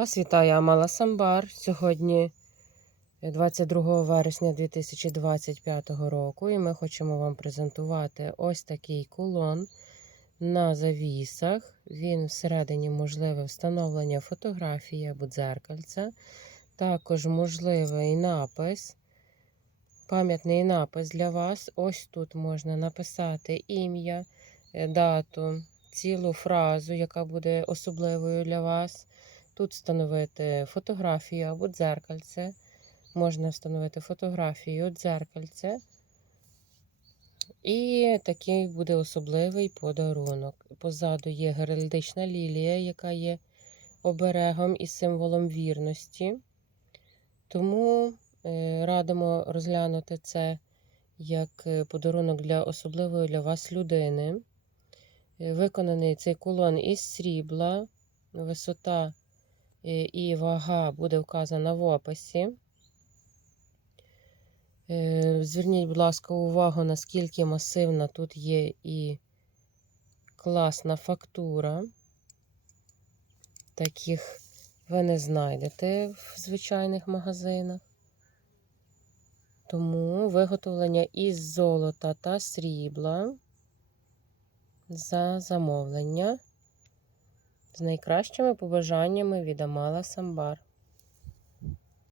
Вас вітає Амала Самбар. Сьогодні 22 вересня 2025 року, і ми хочемо вам презентувати ось такий кулон на завісах. Він всередині можливе встановлення фотографії або дзеркальця. Також можливий напис, пам'ятний напис для вас. Ось тут можна написати ім'я, е, дату, цілу фразу, яка буде особливою для вас. Тут встановити фотографію або дзеркальце. Можна встановити фотографію, дзеркальце. І такий буде особливий подарунок. Позаду є геральдична лілія, яка є оберегом і символом вірності. Тому е, радимо розглянути це як е, подарунок для особливої для вас людини. Е, Виконаний цей кулон із срібла, висота і вага буде вказана в описі. Е, Зверніть, будь ласка, увагу, наскільки масивна тут є і класна фактура. Таких ви не знайдете в звичайних магазинах. Тому виготовлення із золота та срібла за замовлення з найкращими побажаннями від Амала Самбар.